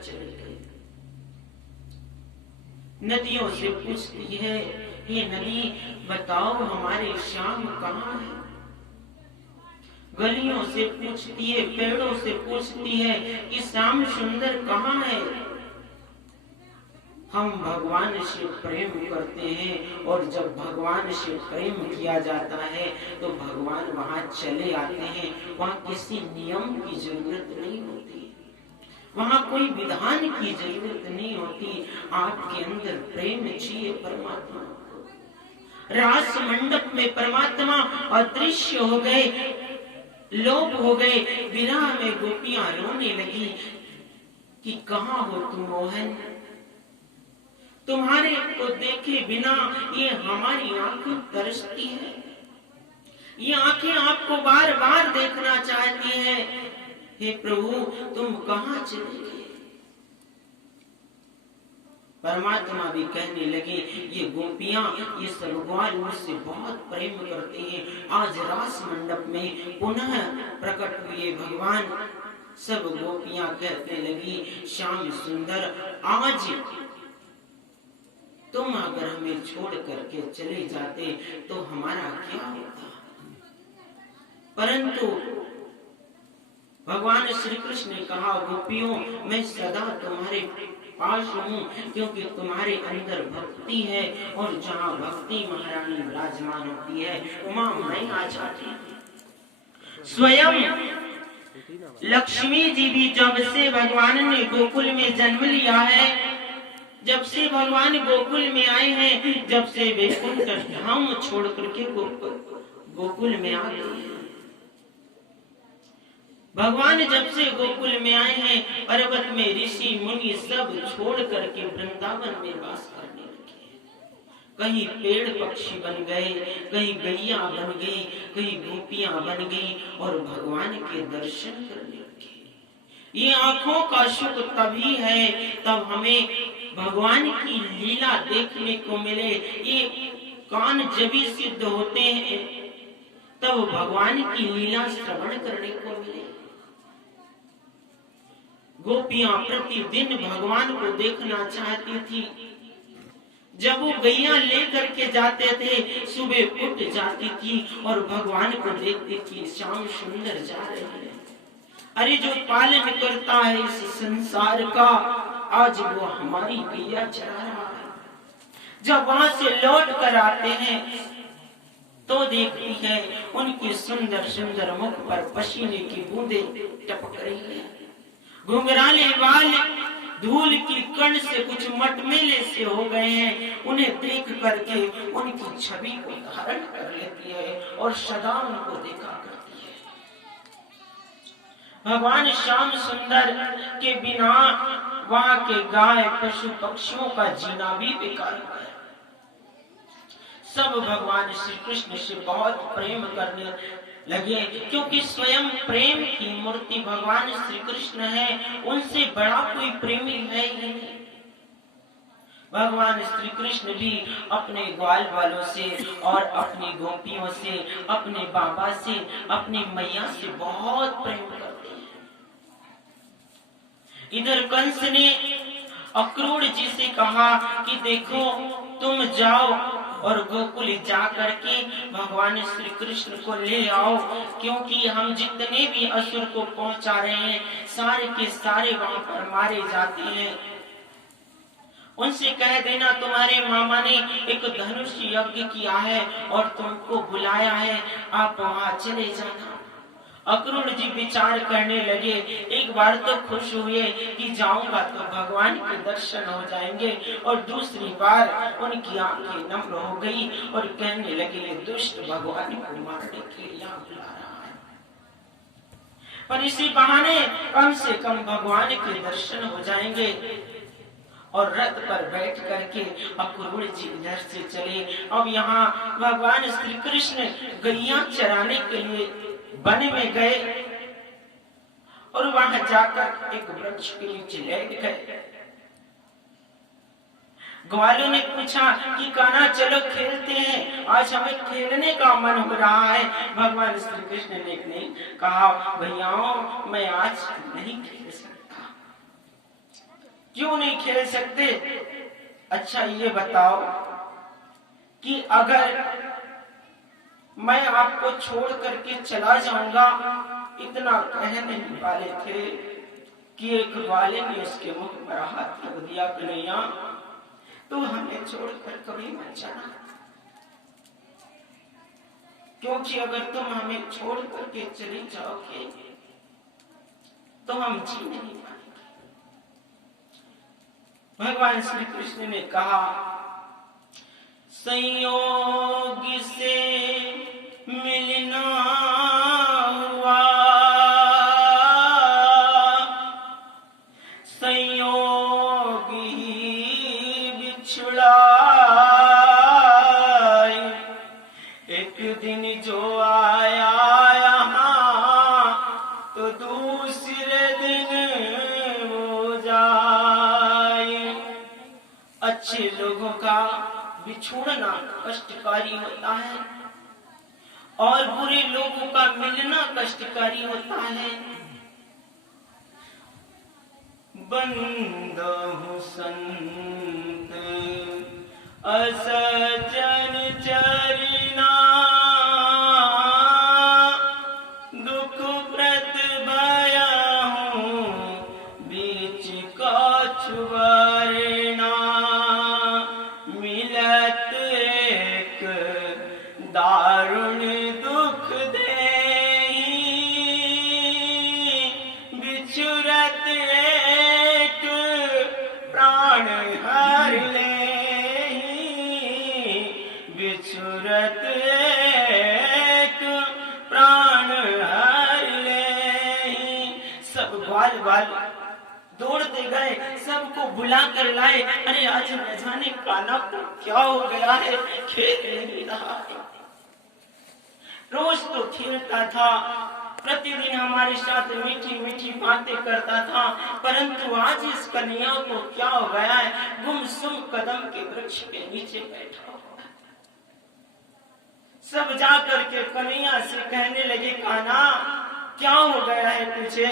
चली गई। नदियों से पूछती है, ये नदी बताओ हमारे श्याम कहाँ है? गलियों से पूछती है, पेड़ों से पूछती है कि श्याम सुंदर कहाँ है? हम भगवान से प्रेम करते हैं और जब भगवान से प्रेम किया जाता है तो भगवान वहां चले आते हैं। वहां किसी नियम की जरूरत नहीं होती, वहां कोई विधान की जरूरत नहीं होती। आपके अंदर प्रेम चाहिए परमात्मा। रास मंडप में परमात्मा अदृश्य हो गए, लोप हो गए। विरह में गोपियां रोने लगी कि कहाँ हो तुम मोहन? तुम्हारे को देखे बिना ये हमारी आंखें तरसती है, ये आंखें आपको बार बार देखना चाहती हैं। हे प्रभु तुम कहाँ चले गए? परमात्मा भी कहने लगे, ये गोपियां, ये सर्वग्वाल मुझसे बहुत प्रेम करते हैं। आज रास मंडप में पुनः प्रकट हुए भगवान। सब गोपियां कहने लगी, श्याम सुंदर आज तुम अगर हमें छोड़ करके चले जाते तो हमारा क्या होता? परंतु भगवान श्री कृष्ण ने कहा, गोपियों मैं सदा तुम्हारे पास हूँ, क्योंकि तुम्हारे अंदर भक्ति है और जहाँ भक्ति महारानी विराजमान होती है वहाँ मैं आ जाती हूँ। स्वयं लक्ष्मी जी भी जब से भगवान ने गोकुल में जन्म लिया है, जब से भगवान गोकुल में आए हैं, जब से वैकुंठ धाम छोड़ करके गोकुल में आ गए हैं। भगवान जब से गोकुल में आए हैं, पर्वत में ऋषि मुनि सब छोड़ करके वृंदावन में वास करने लगे। कहीं पेड़ पक्षी बन गए, कहीं गैया बन गई, कहीं गोपियां बन गई और भगवान के दर्शन करने लगे। ये आंखों का सुख तभी है तब हमें भगवान की लीला देखने को मिले। ये कान जभी सिद्ध होते हैं तब भगवान की लीला श्रवण करने को मिले। गोपियां प्रतिदिन भगवान को देखना चाहती थी। जब वो गैया लेकर के जाते थे, सुबह उठ जाती थी और भगवान को देखती थी, श्याम सुंदर जा रहे हैं। अरे जो पालन करता है इस संसार का, आज वो हमारी गैया चरा रहा है। जब वहां से लौट कर आते हैं तो देखती है उनकी सुंदर सुंदर मुख पर पसीने की बूंदें टपक रही है। घुंघराले बाल धूल की कण से कुछ मटमेले से हो गए हैं। उन्हें देख करके उनकी छवि को धारण कर लेती है और सदा उनको देखा करती है। भगवान श्याम सुंदर के बिना वहां के गाय पशु पक्षियों का जीना भी बेकार है। सब भगवान श्री कृष्ण से बहुत प्रेम करने लगे, क्योंकि स्वयं प्रेम की मूर्ति भगवान श्री कृष्ण है। उनसे बड़ा कोई प्रेमी है ही नहीं। भगवान श्री कृष्ण भी अपने ग्वाल वालों से और अपनी गोपियों से, अपने बाबा से, अपनी मैया से बहुत प्रेम करते हैं। इधर कंस ने अक्रूर जी से कहा कि देखो तुम जाओ और गोकुल जा करके भगवान श्री कृष्ण को ले आओ, क्योंकि हम जितने भी असुर को पहुंचा रहे हैं सारे के सारे वहां पर मारे जाते हैं। उनसे कह देना तुम्हारे मामा ने एक धनुष यज्ञ किया है और तुमको बुलाया है, आप वहां चले जाना। अक्रूर जी विचार करने लगे, एक बार तो खुश हुए कि जाऊंगा तो भगवान के दर्शन हो जाएंगे, और दूसरी बार उनकी आंखें नम्र हो गई और कहने लगे ये दुष्ट भगवान को मारने के लिए बुला रहा है, पर इसी बहाने कम से कम भगवान के दर्शन हो जाएंगे। और रथ पर बैठ करके अक्रूर जी इधर से चले। अब यहाँ भगवान श्री कृष्ण गैया चराने के लिए वन में गए और वहां जाकर एक वृक्ष के नीचे लेट गए। ग्वालों ने पूछा कि कान्हा चलो खेलते हैं, आज हमें खेलने का मन हो रहा है। भगवान श्री कृष्ण ने कहा भैयाओं मैं आज नहीं खेल सकता, क्यों नहीं खेल सकते? अच्छा ये बताओ कि अगर मैं आपको छोड़ करके चला जाऊंगा, इतना कह नहीं वाले थे कि एक वाले ने उसके मुख पर हाथ रख दिया, कन्हैया तू हमें छोड़कर कभी मत जाना, क्योंकि अगर तुम हमें छोड़ करके चली जाओगे तो हम जी नहीं पाएंगे। भगवान श्री कृष्ण ने कहा, संयोग से मिलना हुआ, संयोग ही बिछुड़ा, एक दिन जो आया यहाँ तो दूसरे दिन हो जाए। अच्छे लोगों का बिछोड़ना कष्टकारी होता है और बुरे लोगों का मिलना कष्टकारी होता है। बंदहु संत असजन चरिना, दुख व्रत भयहु बीच कछु बरना, मिलत एक दारुण दुख देहि, बिछुरत एक प्राण हर लेहि, बिछुरत एक प्राण हर लेहि। सब ग्वाल बाल दौड़ते गए, सबको बुला कर लाए। अरे आज न जाने कान्हा को क्या हो गया है, खेल नहीं रहा है। रोज तो खेलता था, प्रतिदिन हमारे साथ मीठी मीठी बातें करता था, परंतु आज इस कन्हैया को क्या हो गया है, गुमसुम कदम के वृक्ष के नीचे बैठा हुआ। सब जा करके कन्हैया से कहने लगे, कान्हा क्या हो गया है तुझे?